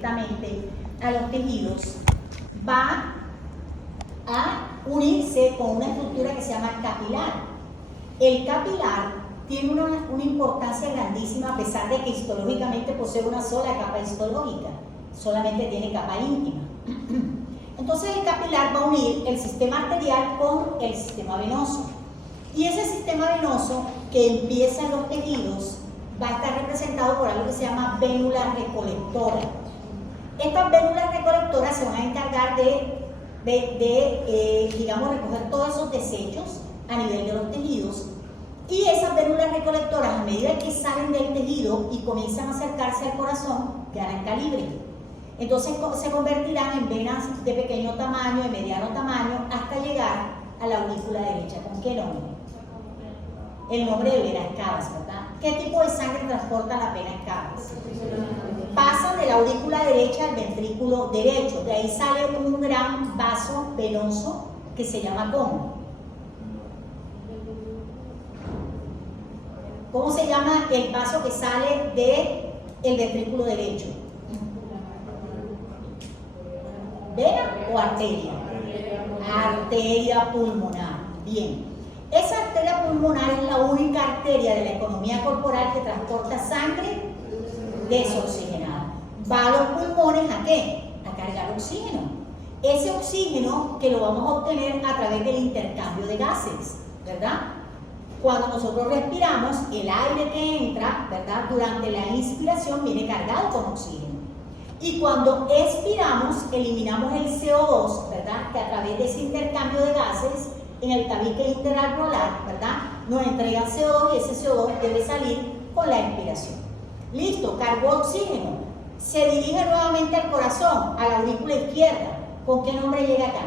directamente a los tejidos, va a unirse con una estructura que se llama capilar. El capilar tiene una importancia grandísima, a pesar de que histológicamente posee una sola capa histológica, solamente tiene capa íntima. Entonces el capilar va a unir el sistema arterial con el sistema venoso, y ese sistema venoso que empieza en los tejidos va a estar representado por algo que se llama vénula recolectora. Estas vénulas recolectoras se van a encargar digamos, recoger todos esos desechos a nivel de los tejidos, y esas vénulas recolectoras, a medida que salen del tejido y comienzan a acercarse al corazón, ganan calibre. Entonces se convertirán en venas de pequeño tamaño, de mediano tamaño, hasta llegar a la aurícula derecha. ¿Con qué nombre? El nombre de venas cavas, ¿verdad? ¿Qué tipo de sangre transporta las venas cavas? Pasan de la aurícula derecha al ventrículo derecho. De ahí sale un gran vaso venoso que se llama ¿cómo? ¿Cómo se llama el vaso que sale del ventrículo derecho? ¿Vena o arteria? Arteria pulmonar. Bien. Esa arteria pulmonar es la única arteria de la economía corporal que transporta sangre desoxigenada. Va a los pulmones ¿a qué? A cargar oxígeno. Ese oxígeno que lo vamos a obtener a través del intercambio de gases, ¿verdad? Cuando nosotros respiramos, el aire que entra, ¿verdad?, durante la inspiración viene cargado con oxígeno. Y cuando expiramos, eliminamos el CO2, ¿verdad?, que a través de ese intercambio de gases en el tabique interalveolar, ¿verdad?, nos entrega CO2, y ese CO2 debe salir con la expiración. Listo, cargó oxígeno. Se dirige nuevamente al corazón, a la aurícula izquierda. ¿Con qué nombre llega acá?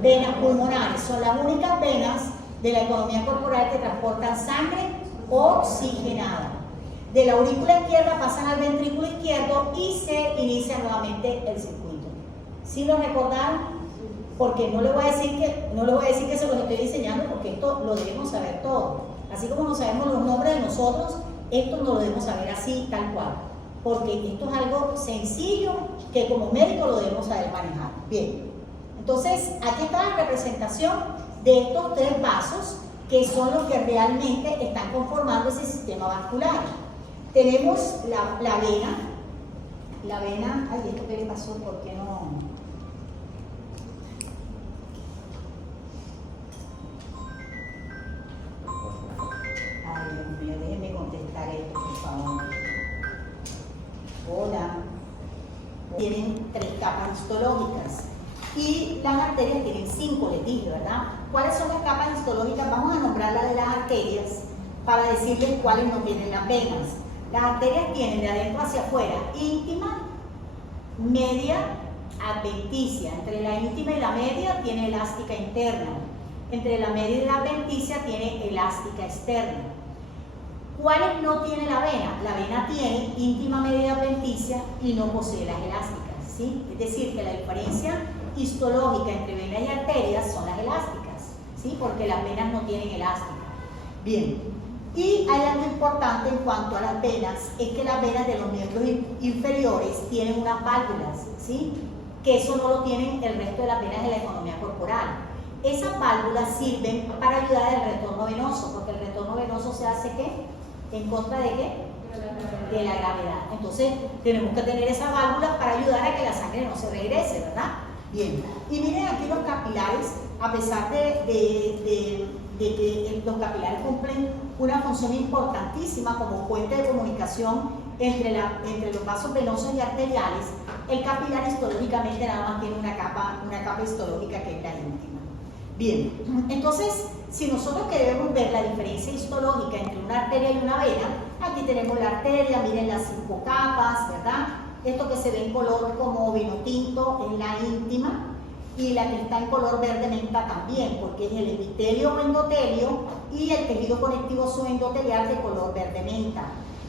Venas pulmonares. Son las únicas venas de la economía corporal que transportan sangre oxigenada. De la aurícula izquierda pasan al ventrículo izquierdo y se inicia nuevamente el circuito. ¿Sí lo recordaron? Porque no les voy a decir que se los estoy enseñando, porque esto lo debemos saber todo. Así como no sabemos los nombres de nosotros, esto no lo debemos saber así, tal cual. Porque esto es algo sencillo que como médico lo debemos saber manejar. Bien. Entonces, aquí está la representación de estos tres vasos, que son los que realmente están conformando ese sistema vascular. Tenemos la vena, ay, esto que le pasó, ¿por qué no? Ay, Dios mío, déjenme contestar esto, por favor. Hola. Tienen 3 capas histológicas y las arterias tienen 5, les dije, ¿verdad? ¿Cuáles son las capas histológicas? Vamos a nombrar la de las arterias para decirles cuáles no tienen las venas. Las arterias tienen de adentro hacia afuera íntima, media, adventicia. Entre la íntima y la media tiene elástica interna. Entre la media y la adventicia tiene elástica externa. ¿Cuáles no tiene la vena? La vena tiene íntima, media y adventicia y no posee las elásticas, ¿sí? Es decir, que la diferencia histológica entre venas y arterias son las elásticas, ¿sí? Porque las venas no tienen elástica. Bien. Y hay algo importante en cuanto a las venas, es que las venas de los miembros inferiores tienen unas válvulas, ¿sí? Que eso no lo tienen el resto de las venas de la economía corporal. Esas válvulas sirven para ayudar al retorno venoso, porque el retorno venoso se hace ¿qué? ¿En contra de qué? De la gravedad. Entonces tenemos que tener esas válvulas para ayudar a que la sangre no se regrese, ¿verdad? Bien. Y miren aquí los capilares, a pesar de que los capilares cumplen una función importantísima como puente de comunicación entre los vasos venosos y arteriales, el capilar histológicamente nada más tiene una capa histológica que es la íntima. Bien, entonces, si nosotros queremos ver la diferencia histológica entre una arteria y una vena, aquí tenemos la arteria, miren las 5 capas, ¿verdad? Esto que se ve en color como vino tinto es la íntima, y la que está en color verde menta también, porque es el epitelio o endotelio y el tejido conectivo subendotelial de color verde menta.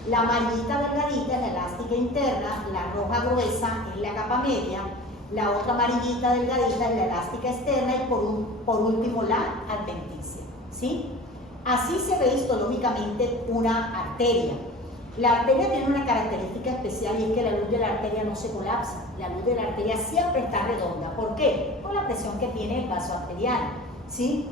La amarillita delgadita es la elástica interna, la roja gruesa es la capa media, la otra amarillita delgadita es la elástica externa y por último la adventicia, ¿sí? Así se ve histológicamente una arteria. La arteria tiene una característica especial y es que la luz de la arteria no se colapsa. La luz de la arteria siempre está redonda. ¿Por qué? Por la presión que tiene el vaso arterial, ¿sí?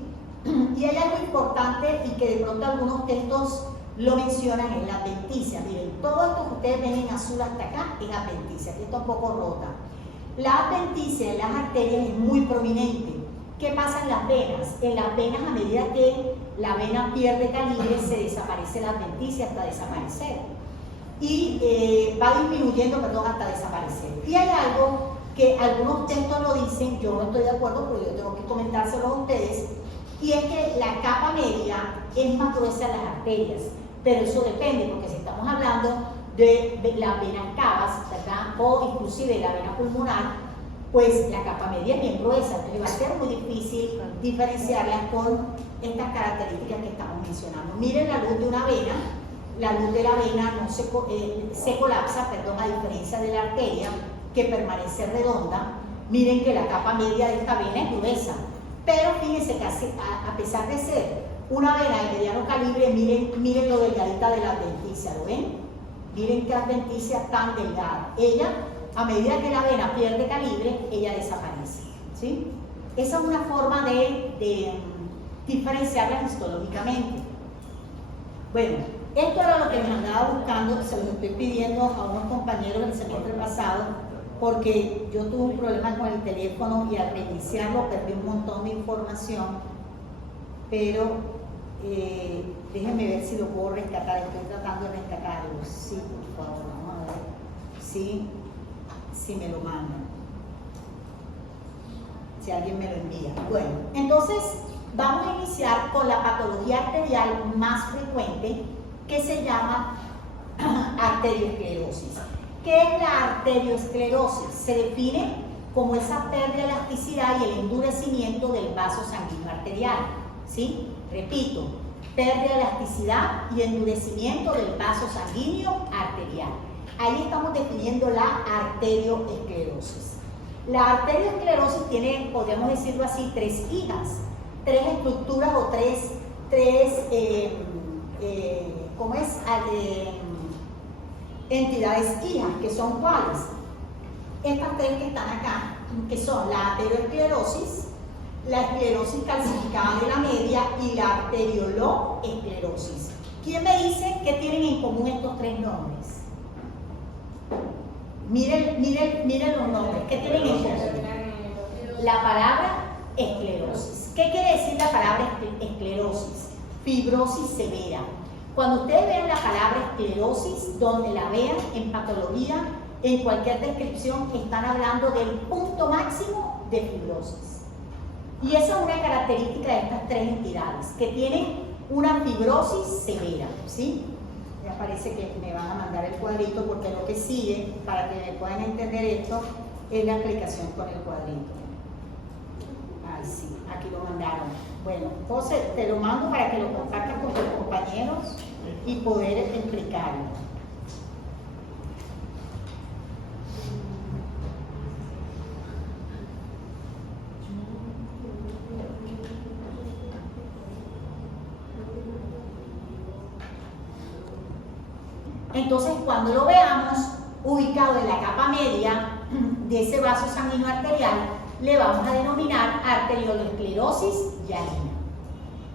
Y hay algo importante y que de pronto algunos textos lo mencionan en la adventicia. Miren, todo esto que ustedes ven en azul hasta acá es adventicia, que está un poco rota. La adventicia en las arterias es muy prominente. ¿Qué pasa en las venas? En las venas, a medida que la vena pierde calibre, se desaparece la adventicia hasta desaparecer. Y va disminuyendo, hasta desaparecer. Y hay algo que algunos textos lo dicen, yo no estoy de acuerdo, pero yo tengo que comentárselo a ustedes, y es que la capa media es más gruesa en las arterias. Pero eso depende, porque si estamos hablando de las venas cavas, ¿verdad? O inclusive la vena pulmonar, pues la capa media es bien gruesa, entonces va a ser muy difícil diferenciarlas con estas características que estamos mencionando. Miren la luz de una vena, la luz de la vena no se colapsa, a diferencia de la arteria, que permanece redonda. Miren que la capa media de esta vena es gruesa, pero fíjense que a pesar de ser una vena de mediano calibre, miren lo delgadita de la adventicia, ¿lo ven? Miren qué adventicia tan delgada. Ella, a medida que la vena pierde calibre, ella desaparece, ¿sí? Esa es una forma de diferenciarlas histológicamente. Bueno, esto era lo que les andaba buscando, se los estoy pidiendo a unos compañeros del semestre pasado, porque yo tuve un problema con el teléfono y al reiniciarlo perdí un montón de información, pero déjenme ver si lo puedo rescatar. Estoy tratando de rescatarlo. Sí, por favor, vamos a ver si me lo mandan, si alguien me lo envía. Bueno, entonces vamos a iniciar con la patología arterial más frecuente, que se llama arterioesclerosis. ¿Qué es la arterioesclerosis? Se define como esa pérdida de elasticidad y el endurecimiento del vaso sanguíneo arterial, ¿sí? Repito, pérdida de elasticidad y endurecimiento del vaso sanguíneo arterial. Ahí estamos definiendo la arterioesclerosis. La arterioesclerosis tiene, podríamos decirlo así, tres hijas, tres estructuras o tres entidades hijas, que son cuáles. Estas tres que están acá, que son la arterioesclerosis, la esclerosis calcificada de la media y la arterioloesclerosis. ¿Quién me dice qué tienen en común estos tres nombres? Miren los nombres. ¿Qué tienen en común? La palabra esclerosis. ¿Qué quiere decir la palabra esclerosis? Fibrosis severa. Cuando ustedes vean la palabra esclerosis, donde la vean en patología, en cualquier descripción, están hablando del punto máximo de fibrosis. Y esa es una característica de estas tres entidades, que tienen una fibrosis severa, ¿sí? Ya parece que me van a mandar el cuadrito, porque lo que sigue, para que me puedan entender esto, es la explicación con el cuadrito. Ay, sí, aquí lo mandaron. Bueno, entonces te lo mando para que lo compartas con tus compañeros y poder explicarlo. Entonces, cuando lo veamos ubicado en la capa media de ese vaso sanguíneo arterial, le vamos a denominar arterioloesclerosis hialina.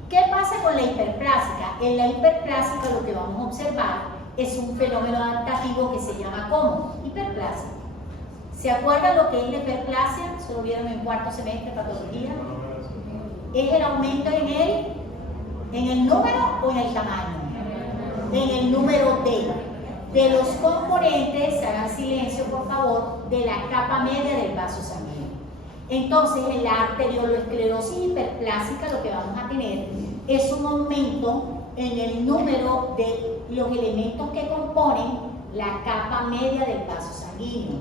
¿Qué pasa con la hiperplásica? En la hiperplásica lo que vamos a observar es un fenómeno adaptativo que se llama ¿cómo? Hiperplasia. ¿Se acuerdan lo que es la hiperplasia? ¿Se lo vieron en cuarto semestre de patología? Es el aumento en el número o en el tamaño. En el número de los componentes, hagan silencio por favor, de la capa media del vaso sanguíneo. Entonces, en la arterioloesclerosis hiperplásica lo que vamos a tener es un aumento en el número de los elementos que componen la capa media del vaso sanguíneo.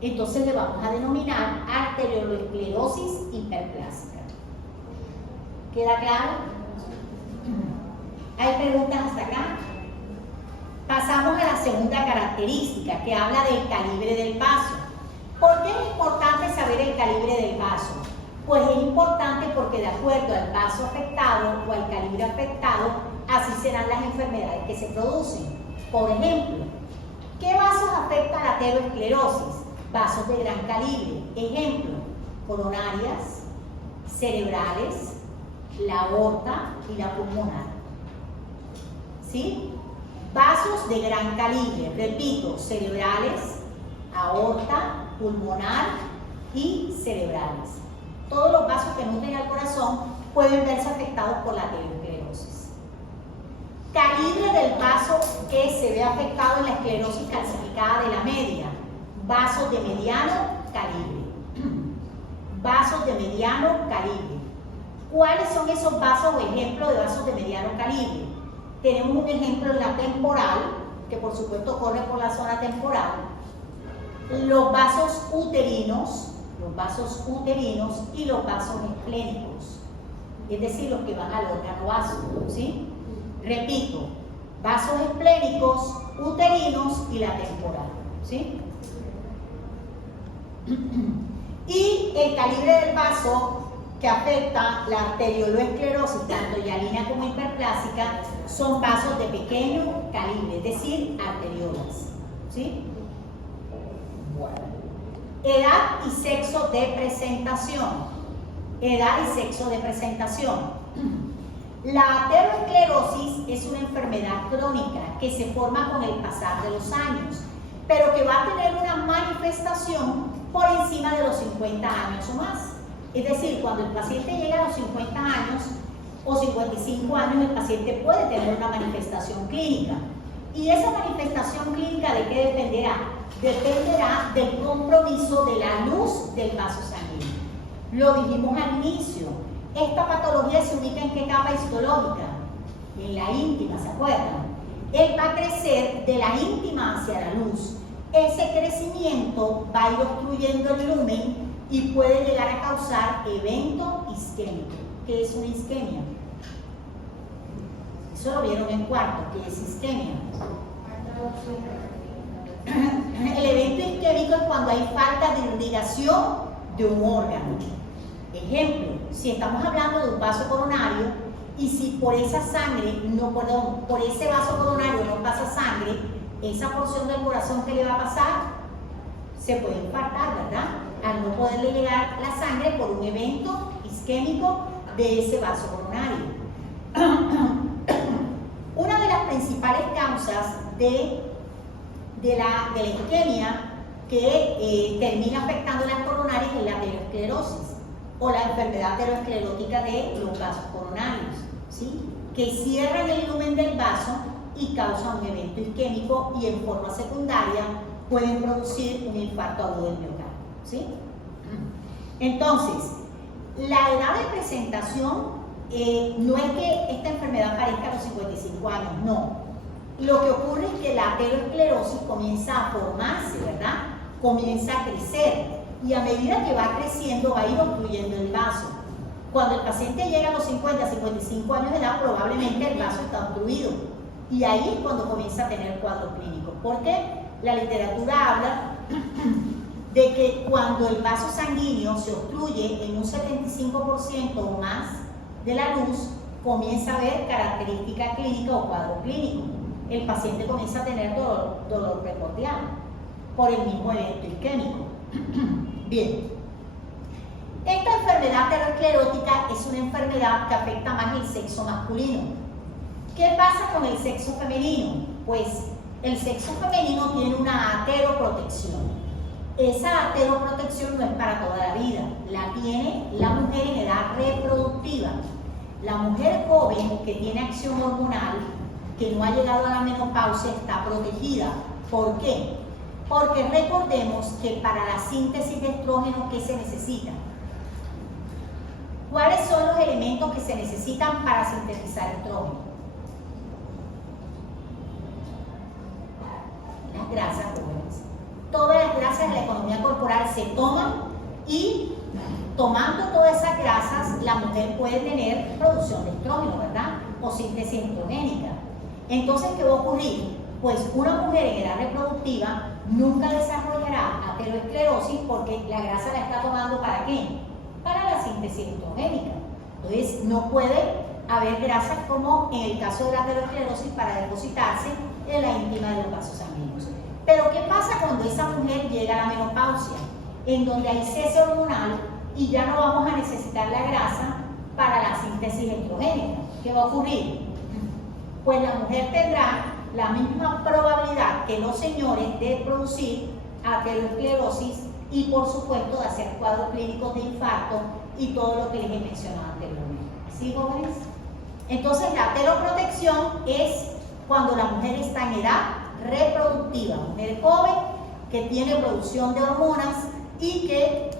Entonces le vamos a denominar arterioloesclerosis hiperplásica. ¿Queda claro? ¿Hay preguntas hasta acá? Pasamos a la segunda característica, que habla del calibre del vaso. ¿Por qué es importante saber el calibre del vaso? Pues es importante porque de acuerdo al vaso afectado o al calibre afectado, así serán las enfermedades que se producen. Por ejemplo, ¿qué vasos afectan la aterosclerosis? Vasos de gran calibre. Ejemplo, coronarias, cerebrales, la aorta y la pulmonar. ¿Sí? Vasos de gran calibre, repito, cerebrales, aorta, pulmonar y cerebrales. Todos los vasos que nutren al corazón pueden verse afectados por la aterosclerosis. Calibre del vaso que se ve afectado en la esclerosis calcificada de la media. Vasos de mediano calibre. Vasos de mediano calibre. ¿Cuáles son esos vasos o ejemplos de vasos de mediano calibre? Tenemos un ejemplo en la temporal, que por supuesto corre por la zona temporal. Los vasos uterinos y los vasos esplénicos, es decir, los que van al órgano vaso, ¿sí? Repito, vasos esplénicos, uterinos y la temporal, ¿sí? Y el calibre del vaso que afecta la arterioloesclerosis, tanto hialina como hiperplásica, son vasos de pequeño calibre, es decir, arteriolas, ¿sí? Bueno. Edad y sexo de presentación. Edad y sexo de presentación. La aterosclerosis es una enfermedad crónica que se forma con el pasar de los años, pero que va a tener una manifestación por encima de los 50 años o más. Es decir, cuando el paciente llega a los 50 años o 55 años, el paciente puede tener una manifestación clínica. ¿Y esa manifestación clínica de qué dependerá? Dependerá del compromiso de la luz del vaso sanguíneo. Lo dijimos al inicio, esta patología se ubica en qué capa histológica, en la íntima, ¿se acuerdan? Él va a crecer de la íntima hacia la luz. Ese crecimiento va a ir obstruyendo el lumen y puede llegar a causar evento isquémico. ¿Qué es una isquemia? Eso lo vieron en cuarto, ¿qué es isquemia? El evento isquémico es cuando hay falta de irrigación de un órgano. Ejemplo, si estamos hablando de un vaso coronario y si por esa sangre, por ese vaso coronario no pasa sangre, esa porción del corazón que le va a pasar se puede infartar, ¿verdad? Al no poderle llegar la sangre por un evento isquémico de ese vaso coronario. Una de las principales causas de la isquemia que termina afectando las coronarias es la aterosclerosis o la enfermedad aterosclerótica de los vasos coronarios, ¿sí? Que cierran el lumen del vaso y causan un evento isquémico y en forma secundaria pueden producir un infarto agudo del miocardio, ¿sí? Entonces, la edad de presentación no es que esta enfermedad aparezca a los 55 años, no. Lo que ocurre es que la aterosclerosis comienza a formarse, ¿verdad? Comienza a crecer y a medida que va creciendo va a ir obstruyendo el vaso. Cuando el paciente llega a los 50, 55 años de edad, probablemente el vaso está obstruido y ahí es cuando comienza a tener cuadros clínicos. Porque la literatura habla de que cuando el vaso sanguíneo se obstruye en un 75% o más de la luz, comienza a haber característica clínica o cuadro clínico. El paciente comienza a tener dolor precordial por el mismo evento isquémico. Bien, esta enfermedad aterosclerótica es una enfermedad que afecta más el sexo masculino. ¿Qué pasa con el sexo femenino? Pues el sexo femenino tiene una ateroprotección. Esa ateroprotección no es para toda la vida, la tiene la mujer en edad reproductiva. La mujer joven que tiene acción hormonal, que no ha llegado a la menopausia, está protegida. ¿Por qué? Porque recordemos que para la síntesis de estrógeno, ¿qué se necesita? ¿Cuáles son los elementos que se necesitan para sintetizar estrógeno? Las grasas, jóvenes. Todas las grasas de la economía corporal se toman y tomando todas esas grasas, la mujer puede tener producción de estrógeno, ¿verdad? O síntesis estrogénica. Entonces, ¿qué va a ocurrir? Pues una mujer en edad reproductiva nunca desarrollará aterosclerosis porque la grasa la está tomando ¿para qué? Para la síntesis estrogénica. Entonces, no puede haber grasas como en el caso de la aterosclerosis para depositarse en la íntima de los vasos sanguíneos. Pero ¿qué pasa cuando esa mujer llega a la menopausia? En donde hay cese hormonal y ya no vamos a necesitar la grasa para la síntesis estrogénica. ¿Qué va a ocurrir? Pues la mujer tendrá la misma probabilidad que los señores de producir aterosclerosis y por supuesto de hacer cuadros clínicos de infarto y todo lo que les he mencionado anteriormente. ¿Sí, jóvenes? Entonces la ateroprotección es cuando la mujer está en edad reproductiva, mujer joven que tiene producción de hormonas y que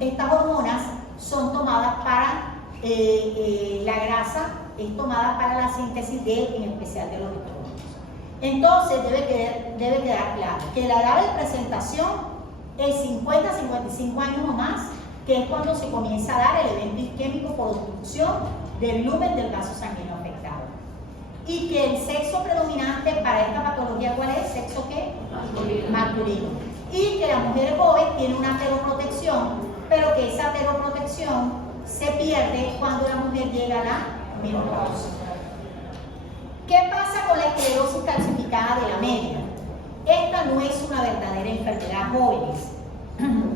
estas hormonas son tomadas para la grasa, es tomada para la síntesis en especial de los estrógenos. Entonces debe quedar claro que la edad de presentación es 50-55 años o más, que es cuando se comienza a dar el evento isquémico por obstrucción del lumen del vaso sanguíneo afectado. Y que el sexo predominante para esta patología, ¿cuál es? ¿Sexo qué? Masculino. Y que la mujer joven tiene una ateroprotección, pero que esa ateroprotección se pierde cuando la mujer llega a la menopausia. ¿Qué pasa con la esclerosis calcificada de la media? Esta no es una verdadera enfermedad, jóvenes.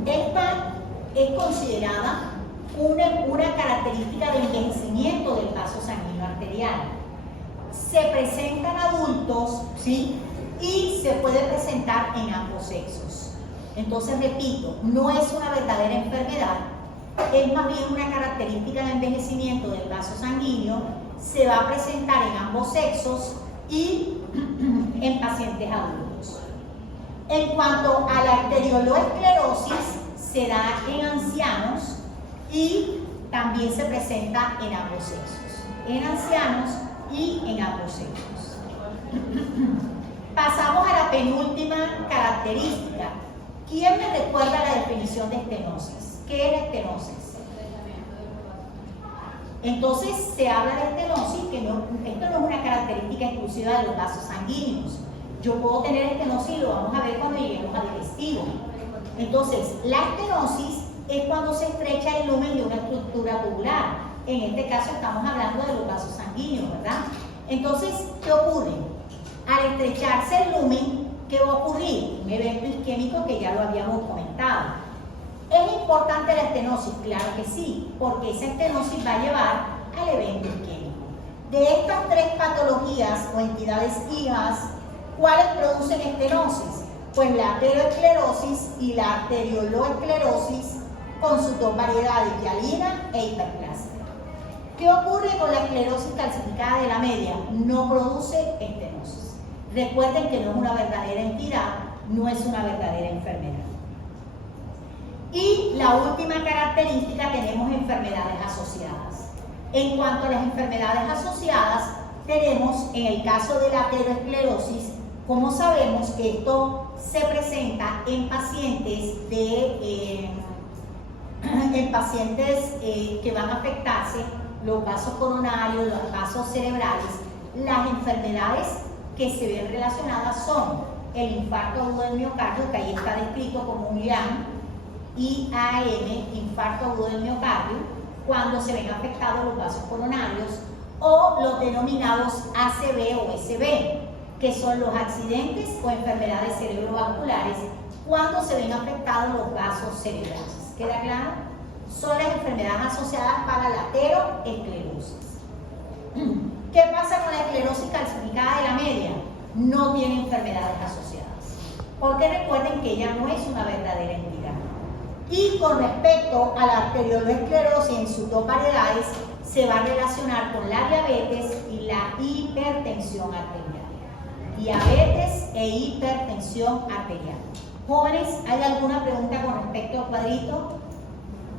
Esta es considerada una característica de envejecimiento del vaso sanguíneo arterial. Se presenta en adultos, ¿sí? Y se puede presentar en ambos sexos. Entonces, repito, no es una verdadera enfermedad, es más bien una característica de envejecimiento del vaso sanguíneo, se va a presentar en ambos sexos y en pacientes adultos. En cuanto a la arterioloesclerosis, se da en ancianos y también se presenta en ambos sexos, en ancianos y en ambos sexos. Pasamos a la penúltima característica. ¿Quién me recuerda la definición de estenosis? ¿Qué es estenosis? Entonces se habla de estenosis, que esto no es una característica exclusiva de los vasos sanguíneos. Yo puedo tener estenosis y lo vamos a ver cuando lleguemos al digestivo. Entonces, la estenosis es cuando se estrecha el lumen de una estructura tubular. En este caso estamos hablando de los vasos sanguíneos, ¿verdad? Entonces, ¿qué ocurre? Al estrecharse el lumen, ¿qué va a ocurrir? Un evento isquémico que ya lo habíamos comentado. ¿Es importante la estenosis? Claro que sí, porque esa estenosis va a llevar al evento isquémico. De estas tres patologías o entidades hijas, ¿cuáles producen estenosis? Pues la ateroesclerosis y la arterioloesclerosis con sus dos variedades, hialina e hiperplásica. ¿Qué ocurre con la esclerosis calcificada de la media? No produce estenosis. Recuerden que no es una verdadera entidad, no es una verdadera enfermedad. Y la última característica, tenemos enfermedades asociadas. En cuanto a las enfermedades asociadas, tenemos en el caso de la ateroesclerosis, como sabemos que esto se presenta en pacientes que van a afectarse los vasos coronarios, los vasos cerebrales. Las enfermedades que se ven relacionadas son el infarto agudo del miocardio, que ahí está descrito como un IAM, infarto agudo del miocardio, cuando se ven afectados los vasos coronarios, o los denominados ACV o SB, que son los accidentes o enfermedades cerebrovasculares, cuando se ven afectados los vasos cerebrales. ¿Queda claro? Son las enfermedades asociadas para la ateroesclerosis. ¿Qué pasa con la esclerosis calcificada de la media? No tiene enfermedades asociadas, porque recuerden que ella no es una verdadera entidad. Y con respecto a la arteriolesclerosis en sus dos variedades, se va a relacionar con la diabetes y la hipertensión arterial. Diabetes e hipertensión arterial. Jóvenes, ¿hay alguna pregunta con respecto al cuadrito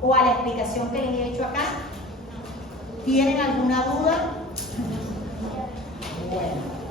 o a la explicación que les he hecho acá? ¿Tienen alguna duda? Bueno.